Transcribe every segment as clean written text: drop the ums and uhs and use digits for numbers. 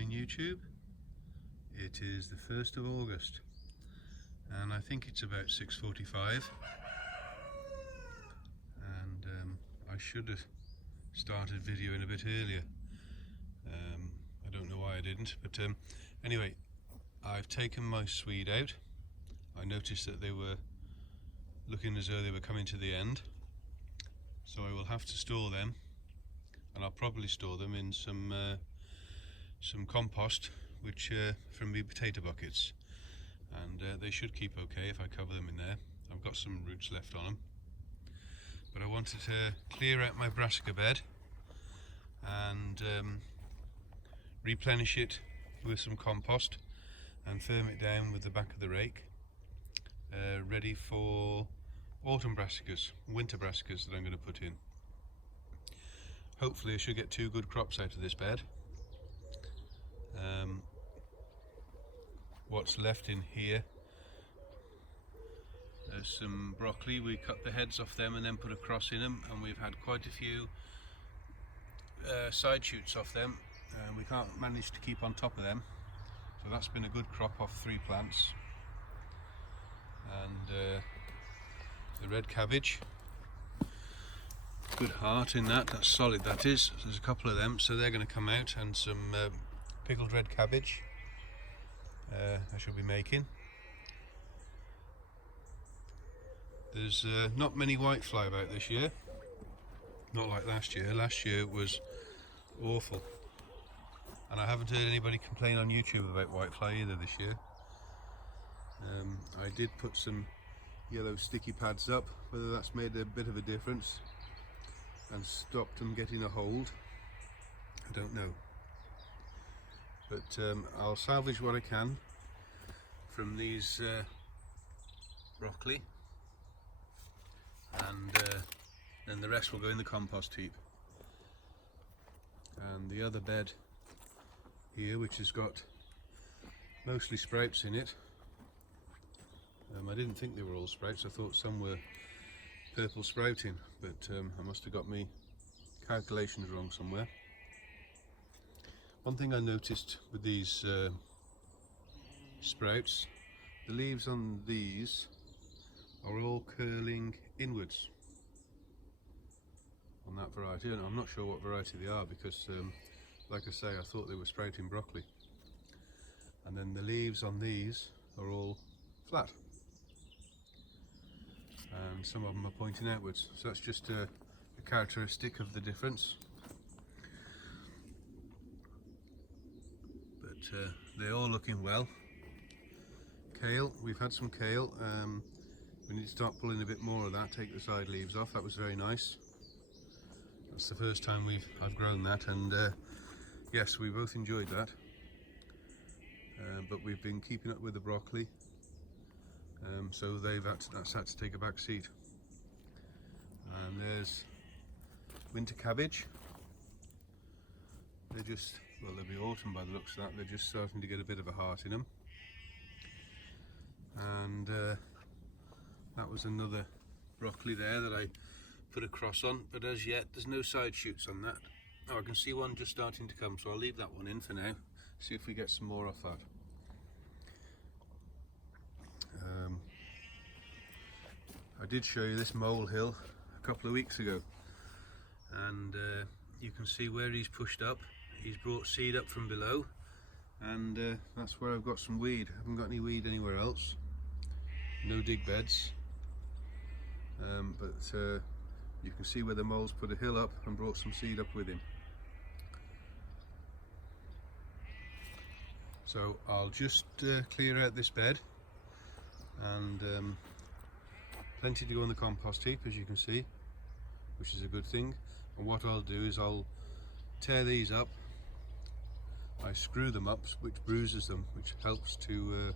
morning YouTube. It is the 1st of August and I think it's about 6:45 and I should have started videoing a bit earlier. I don't know why I didn't, but anyway, I've taken my swede out. I noticed that they were looking as though they were coming to the end, so I will have to store them, and I'll probably store them in some compost which from the potato buckets, and they should keep okay if I cover them in there. I've got some roots left on them, but I wanted to clear out my brassica bed and replenish it with some compost and firm it down with the back of the rake, ready for autumn brassicas, winter brassicas that I'm going to put in. Hopefully I should get 2 good crops out of this bed. What's left in here, there's some broccoli. We cut the heads off them and then put a cross in them, and we've had quite a few side shoots off them, and we can't manage to keep on top of them, so that's been a good crop off 3 plants. And the red cabbage, good heart in that, that's solid, that is. There's a couple of them, so they're going to come out, and some pickled red cabbage I shall be making. There's not many whitefly about this year, not like last year. Last year it was awful, and I haven't heard anybody complain on YouTube about whitefly either this year. I did put some yellow sticky pads up, whether that's made a bit of a difference and stopped them getting a hold, I don't know. But I'll salvage what I can from these broccoli, and then the rest will go in the compost heap. And the other bed here, which has got mostly sprouts in it, I didn't think they were all sprouts. I thought some were purple sprouting, but I must have got me calculations wrong somewhere. One thing I noticed with these sprouts, the leaves on these are all curling inwards on that variety, and I'm not sure what variety they are, because like I say, I thought they were sprouting broccoli. And then the leaves on these are all flat, and some of them are pointing outwards, so that's just a characteristic of the difference. But they're all looking well. Kale, we've had some kale. We need to start pulling a bit more of that, take the side leaves off. That was very nice. That's the first time I've grown that, and yes, we both enjoyed that. But we've been keeping up with the broccoli, so that's had to take a back seat. And there's winter cabbage. They're just, well, they'll be autumn by the looks of that. They're just starting to get a bit of a heart in them. And that was another broccoli there that I put a cross on, but as yet there's no side shoots on that. Oh, I can see one just starting to come, so I'll leave that one in for now, see if we get some more off that. I did show you this molehill a couple of weeks ago, and you can see where he's pushed up. He's brought seed up from below, and that's where I've got some weed. I haven't got any weed anywhere else, no dig beds, but you can see where the mole's put a hill up and brought some seed up with him. So I'll just clear out this bed, and plenty to go in the compost heap, as you can see, which is a good thing. And what I'll do is I'll tear these up. I screw them up, which bruises them, which helps to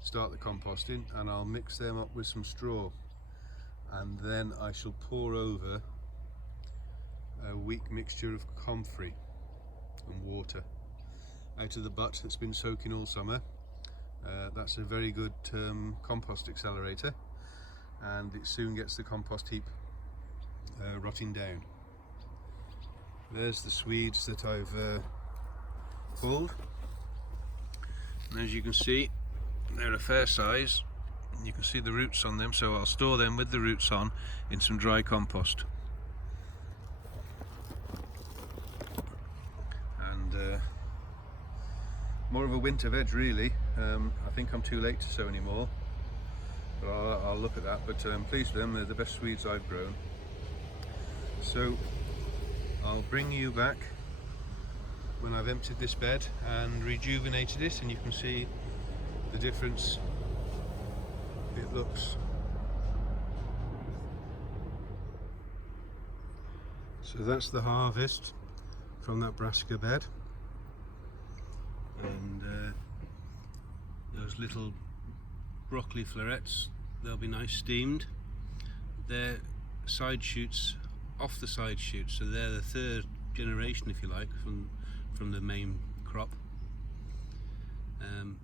start the composting, and I'll mix them up with some straw, and then I shall pour over a weak mixture of comfrey and water out of the butt that's been soaking all summer. That's a very good compost accelerator, and it soon gets the compost heap rotting down. There's the Swedes that I've pulled, and as you can see, they're a fair size. You can see the roots on them, so I'll store them with the roots on in some dry compost. And more of a winter veg really. I think I'm too late to sow anymore, but I'll look at that. But I'm pleased with them, they're the best Swedes I've grown. So I'll bring you back when I've emptied this bed and rejuvenated it, and you can see the difference it looks. So that's the harvest from that brassica bed, and those little broccoli florets, they'll be nice steamed. They're side shoots off the side shoots, so they're the third generation, if you like, from the main crop.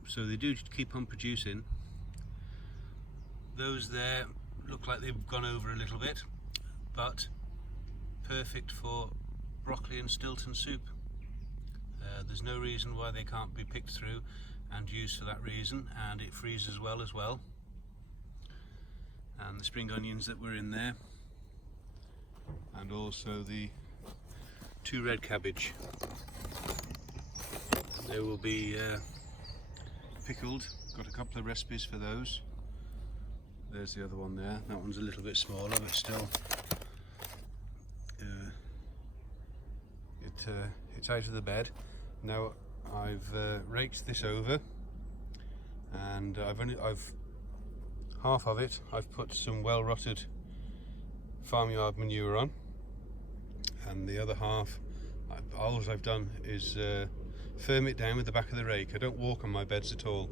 So they do keep on producing. Those there look like they've gone over a little bit, but perfect for broccoli and Stilton soup. There's no reason why they can't be picked through and used for that reason, and it freezes well as well. And the spring onions that were in there, and also the 2 red cabbage, they will be pickled. Got a couple of recipes for those. There's the other one there. That one's a little bit smaller, but still it's out of the bed. Now I've raked this over, and I've half of it I've put some well rotted farmyard manure on, and the other half all I've done is firm it down with the back of the rake. I don't walk on my beds at all.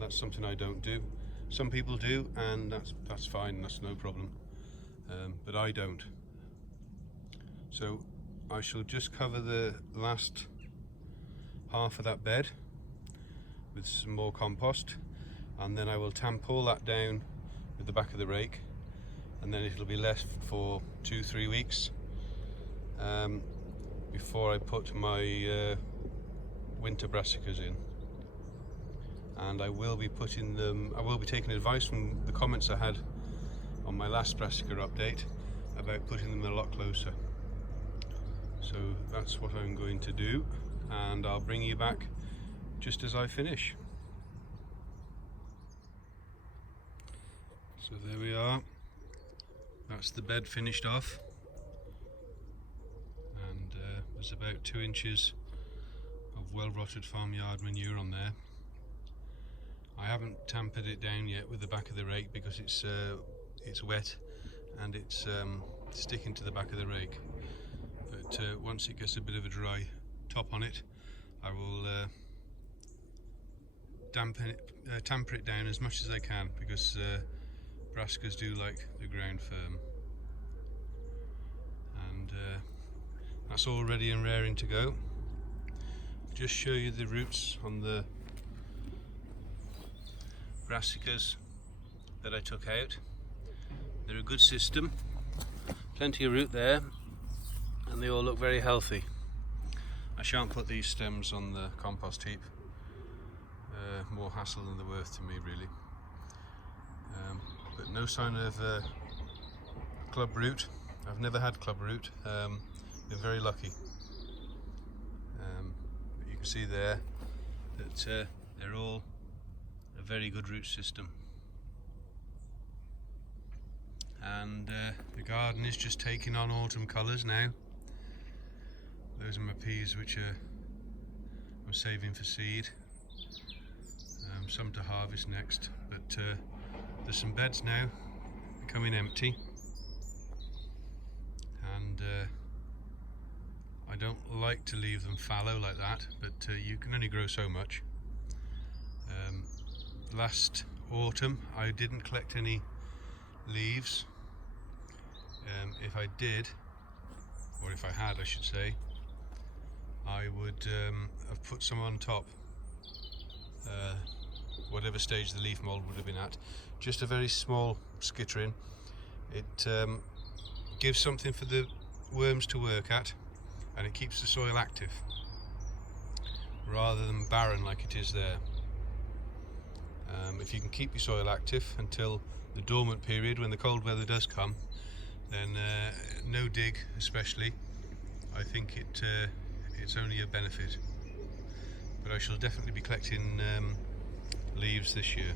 That's something I don't do. Some people do, and that's fine, that's no problem, but I don't. So I shall just cover the last half of that bed with some more compost, and then I will tamp all that down with the back of the rake, and then it'll be left for 2-3 weeks before I put my winter brassicas in. And I will be taking advice from the comments I had on my last brassica update about putting them a lot closer. So that's what I'm going to do, and I'll bring you back just as I finish. So there we are, that's the bed finished off, and there's about 2 inches of well rotted farmyard manure on there. I haven't tampered it down yet with the back of the rake because it's wet and it's sticking to the back of the rake. But once it gets a bit of a dry top on it, I will tamper it down as much as I can, because brassicas do like the ground firm. And that's all ready and raring to go. Just show you the roots on the brassicas that I took out. They're a good system, plenty of root there, and they all look very healthy. I shan't put these stems on the compost heap, more hassle than they're worth to me really. But no sign of club root. I've never had club root, been very lucky. But you can see there that they're all a very good root system. And the garden is just taking on autumn colours now. Those are my peas which I'm saving for seed, some to harvest next, but there's some beds now becoming empty, and I don't like to leave them fallow like that, but you can only grow so much. Last autumn I didn't collect any leaves. If I did, or if I had I should say, I would have put some on top, whatever stage the leaf mould would have been at. Just a very small skittering. It gives something for the worms to work at, and it keeps the soil active. rather than barren like it is there. If you can keep your soil active until the dormant period, when the cold weather does come, then no dig especially, I think it's only a benefit. But I shall definitely be collecting leaves this year.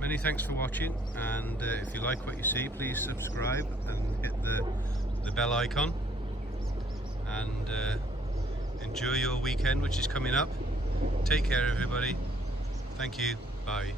Many thanks for watching, and if you like what you see, please subscribe and hit the bell icon, and enjoy your weekend, which is coming up. Take care everybody. Thank you. Bye.